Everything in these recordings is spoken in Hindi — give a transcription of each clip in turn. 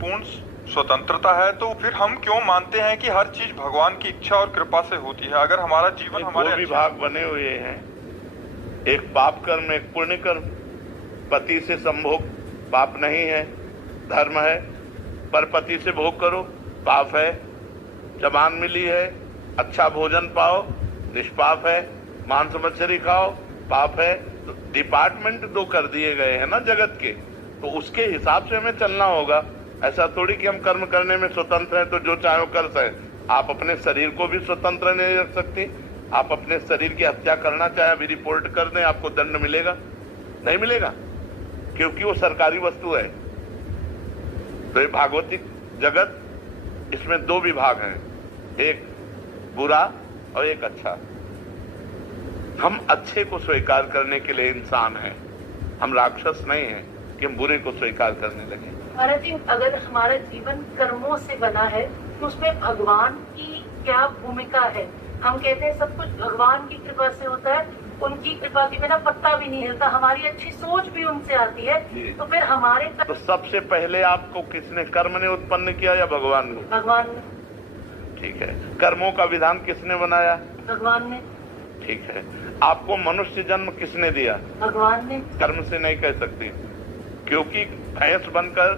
पूर्ण स्वतंत्रता है, तो फिर हम क्यों मानते हैं कि हर चीज भगवान की इच्छा और कृपा से होती है? अगर हमारा जीवन हमारे दो विभाग बने हुए हैं, एक पाप कर्म, एक पुण्य कर्म। पति से संभोग पाप नहीं है, धर्म है। पर पति से भोग करो, पाप है। जबान मिली है, अच्छा भोजन पाओ, निष्पाप है। मांस मछली खाओ, पाप है। तो डिपार्टमेंट दो कर दिए गए हैं ना जगत के, तो उसके हिसाब से हमें चलना होगा। ऐसा थोड़ी कि हम कर्म करने में स्वतंत्र हैं तो जो चाहे कर सकें। आप अपने शरीर को भी स्वतंत्र नहीं रख सकते। आप अपने शरीर की हत्या करना चाहे अभी रिपोर्ट कर दें, आपको दंड मिलेगा? नहीं मिलेगा, क्योंकि वो सरकारी वस्तु है। तो ये भागवतिक जगत, इसमें दो विभाग हैं, एक बुरा और एक अच्छा। हम अच्छे को स्वीकार करने के लिए इंसान हैं, हम राक्षस नहीं हैं कि हम बुरे को स्वीकार करने लगे। महाराज जी, अगर हमारा जीवन कर्मों से बना है तो उसमें भगवान की क्या भूमिका है? हम कहते हैं सब कुछ भगवान की कृपा से होता है, उनकी कृपा के बिना पत्ता भी नहीं हिलता। हमारी अच्छी सोच भी उनसे आती है, तो फिर हमारे तो सबसे पहले आपको किसने, कर्म ने उत्पन्न किया या भगवान ने? भगवान ने। ठीक है। कर्मों का विधान किसने बनाया? भगवान ने। ठीक है। आपको मनुष्य जन्म किसने दिया? भगवान ने। कर्म से नहीं कह सकती, क्योंकि भैंस बनकर,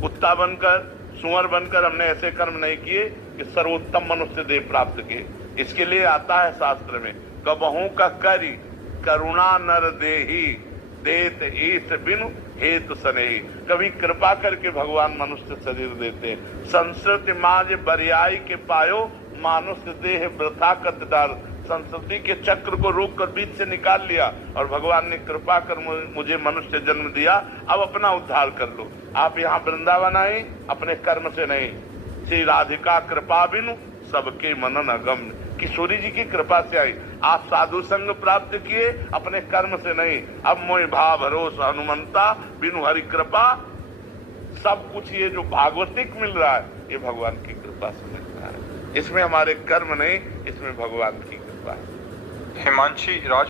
कुत्ता बनकर, सुअर बनकर हमने ऐसे कर्म नहीं किए कि सर्वोत्तम मनुष्य देह प्राप्त किए। इसके लिए आता है शास्त्र में, कबहू का करी करुणा नर देही देत ईश बिनु हेतु सनेही। कभी कृपा करके भगवान मनुष्य शरीर देते। संस्कृति माज बरियाई के पायो मानुष्य देह वृथा कत डार। संस्कृति के चक्र को रोक कर बीच से निकाल लिया और भगवान ने कृपा कर मुझे मनुष्य जन्म दिया, अब अपना उद्धार कर लो। आप यहाँ वृंदावन आए अपने कर्म से नहीं, श्री राधिका कृपा बिनु सबके मनन अगम। किशोरी जी की कृपा से आई। आप साधु संग प्राप्त किए अपने कर्म से नहीं। अब मोह भाव भरोस हनुमंता बिनु हरि कृपा। सब कुछ ये जो भागवतिक मिल रहा है ये भगवान की कृपा से मिल रहा है। इसमें हमारे कर्म नहीं, इसमें भगवान की कृपा है। हिमांशी राज